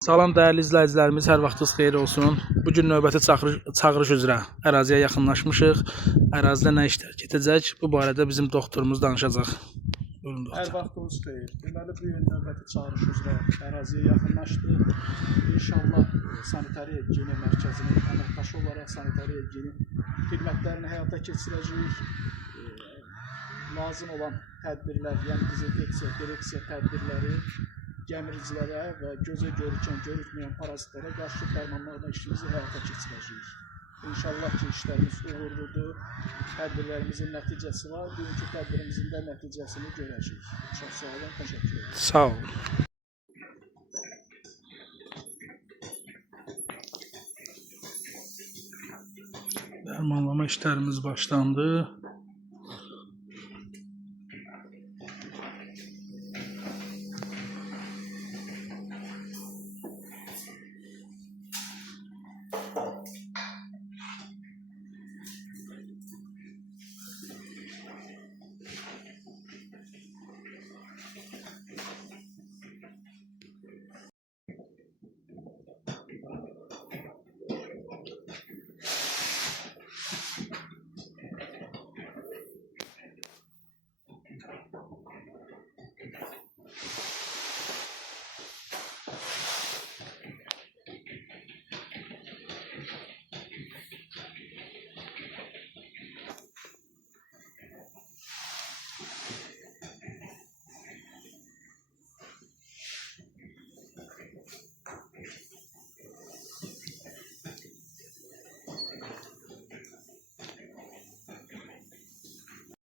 Salam dəyərli izləyicilərimiz, hər vaxtınız xeyir olsun. Bu gün növbəti çağırış üzrə əraziyə yaxınlaşmışıq. Ərazidə nə işlər gedəcək? Bu barədə bizim doktorumuz danışacaq. Buyurun doktor. Hər vaxtınız xeyir. Deməli, bu gün növbəti çağırış üzrə əraziyə yaxınlaşdıq. İnşallah sanitariya gigiyeni mərkəzinin əməkdaşı olaraq sanitariya gigiyeni xidmətlərini həyata keçirəcəyik. Lazım olan tədbirlər, yəni dezinfeksiya, direksiya tədbirləri gəmiricilərə və gözə görükən, görükməyən parazitlərə qarşı dərmanlarla işimizi həyata keçirəcəyik. İnşallah ki, işlərimiz uğurludur, tədbirlərimizin nəticəsi var, bugünkü tədbirimizin də nəticəsini görəcəyik. Çox sağ olun, təşəkkür ederim. Sağ olun. Dərmanlama işlərimiz başlandı.